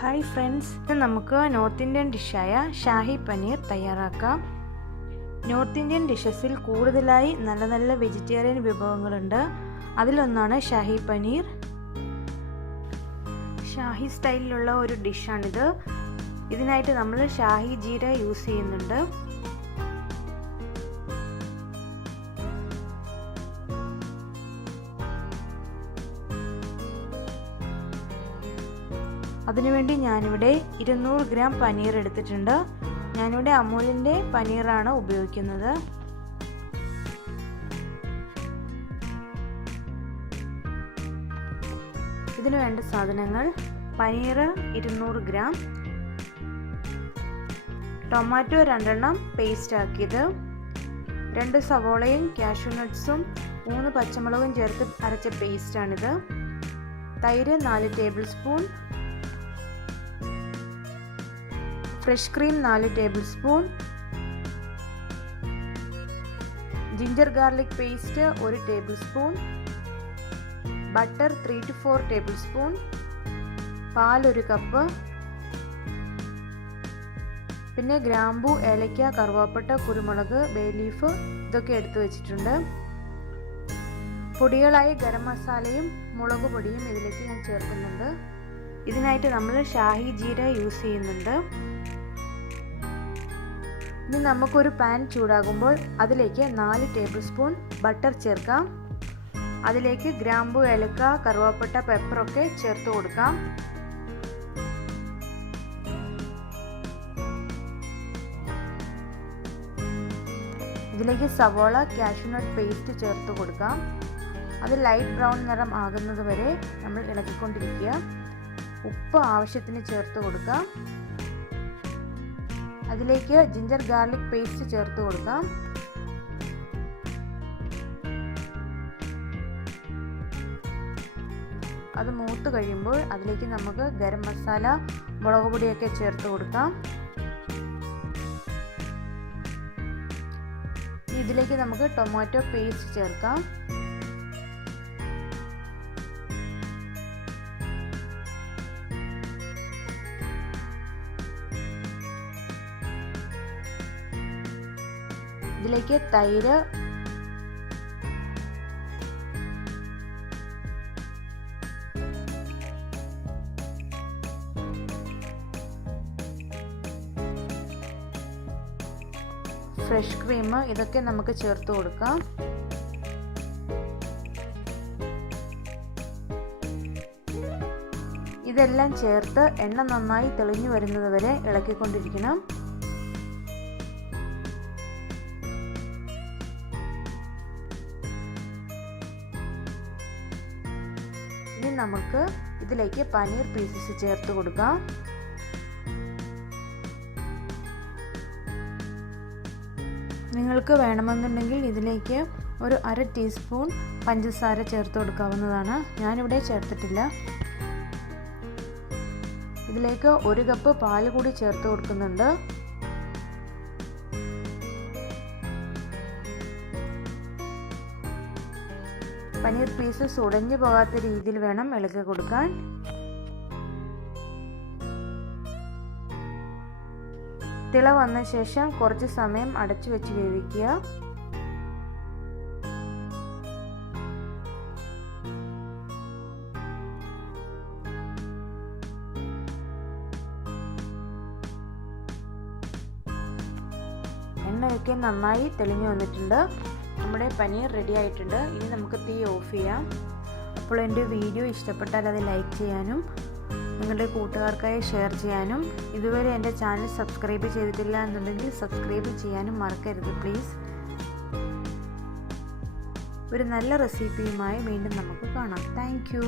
Hi friends, നമുക്ക് north Indian ഡിഷായ Shahi paneer തയ്യാറാക്കാം. North Indian ഡിഷസിൽ കൂടുതലായി നല്ല നല്ല വെജിറ്റേറിയൻ വിഭവങ്ങളുണ്ട്. അതിലൊന്നാണ് ഷാഹി പനീർ. ഷാഹി സ്റ്റൈലിലുള്ള ഒരു ഡിഷാണിത്. ഇതിനായിട്ട് നമ്മൾ ഷാഹി ജീര യൂസ് ചെയ്യുന്നുണ്ട്. അതിനുവേണ്ടി ഞാനിവിടെ 200 ഗ്രാം പനീർ എടുത്തിട്ടുണ്ട്. ഞാനിവിടെ അമൂലിൻ്റെ പനീറാണ് ഉപയോഗിക്കുന്നത്. ഇതിനു വേണ്ട സാധനങ്ങൾ: പനീർ 200 ഗ്രാം, ടൊമാറ്റോ 2 എണ്ണം പേസ്റ്റ് ആക്കിയത്, 2 സവോളയും കാഷ്യൂ നട്ട്സും 3 പച്ചമുളകും ചേർത്ത് അരച്ച പേസ്റ്റാണിത്, തൈര് 4 table spoon, fresh cream 4 table spoon, ginger garlic paste 1 table spoon, butter 3 to 4 table spoon, പാൽ 1 കപ്പ്, പിന്നെ ഗ്രാമ്പൂ, ഏലക്ക, കറുവാപ്പട്ട, കുരുമുളക്, ബേ ലീഫ് ഇതൊക്കെ എടുത്തു വെച്ചിട്ടുണ്ട്. പൊടികളായി ഗരം മസാലയും മുളക് പൊടിയും ഇതിലേക്ക് ഞാൻ ചേർക്കുന്നുണ്ട്. ഇതിനായിട്ട് നമ്മൾ ഷാഹി ജീര യൂസ് ചെയ്യുന്നുണ്ട്. ഇനി നമുക്കൊരു പാൻ ചൂടാകുമ്പോൾ അതിലേക്ക് 4 ടേബിൾ സ്പൂൺ ബട്ടർ ചേർക്കാം. അതിലേക്ക് ഗ്രാമ്പു, ഏലക്ക, കറുവാപ്പട്ട, പെപ്പറൊക്കെ ചേർത്ത് കൊടുക്കാം. ഇതിലേക്ക് സവോള, കാഷ്യൂ നട്ട് പേസ്റ്റ് ചേർത്ത് കൊടുക്കാം. അത് ലൈറ്റ് ബ്രൗൺ നിറം ആകുന്നത് വരെ നമ്മൾ ഇളക്കിക്കൊണ്ടിരിക്കുക. ഉപ്പ് ആവശ്യത്തിന് ചേർത്ത് കൊടുക്കാം. അതിലേക്ക് ജിഞ്ചർ ഗാർലിക് പേസ്റ്റ് ചേർത്ത് കൊടുക്കാം. അത് മൂത്ത് കഴിയുമ്പോൾ അതിലേക്ക് നമുക്ക് ഗരം മസാല, മുളക് പൊടിയൊക്കെ ചേർത്ത് കൊടുക്കാം. ഇതിലേക്ക് നമുക്ക് ടൊമാറ്റോ പേസ്റ്റ് ചേർക്കാം. ഇതിലേക്ക് തൈര്, ഫ്രഷ് ക്രീം ഇതൊക്കെ നമുക്ക് ചേർത്ത് കൊടുക്കാം. ഇതെല്ലാം ചേർത്ത് എണ്ണ നന്നായി തെളിഞ്ഞു വരുന്നത് വരെ ഇളക്കിക്കൊണ്ടിരിക്കണം. ഇനി നമുക്ക് ഇതിലേക്ക് പനീർ പീസസ് ചേർത്ത് കൊടുക്കാം. നിങ്ങൾക്ക് വേണമെന്നുണ്ടെങ്കിൽ ഇതിലേക്ക് ഒരു 1/2 ടീസ്പൂൺ പഞ്ചസാര ചേർത്ത് കൊടുക്കാവുന്നതാണ്. ഞാനിവിടെ ചേർത്തിട്ടില്ല. ഇതിലേക്ക് 1 കപ്പ് പാൽ കൂടി ചേർത്ത് കൊടുക്കുന്നുണ്ട്. പനീർ പീസസ് ഉടഞ്ഞു പോകാത്ത രീതിയിൽ വേണം ഇളക്കി കൊടുക്കാൻ. തിള വന്ന ശേഷം കുറച്ച് സമയം അടച്ചു വെച്ച് വേവിക്കുക. എണ്ണയൊക്കെ നന്നായി തെളിഞ്ഞു വന്നിട്ടുണ്ട്. നമ്മുടെ പനീർ റെഡി ആയിട്ടുണ്ട്. ഇനി നമുക്ക് തീ ഓഫ് ചെയ്യാം. അപ്പോൾ എൻ്റെ വീഡിയോ ഇഷ്ടപ്പെട്ടാൽ അത് ലൈക്ക് ചെയ്യാനും നിങ്ങളുടെ കൂട്ടുകാർക്കായി ഷെയർ ചെയ്യാനും ഇതുവരെ എൻ്റെ ചാനൽ സബ്സ്ക്രൈബ് ചെയ്തിട്ടില്ല എന്നുണ്ടെങ്കിൽ സബ്സ്ക്രൈബ് ചെയ്യാനും മറക്കരുത് പ്ലീസ്. ഒരു നല്ല റെസിപ്പിയുമായി വീണ്ടും നമുക്ക് കാണാം. Thank you.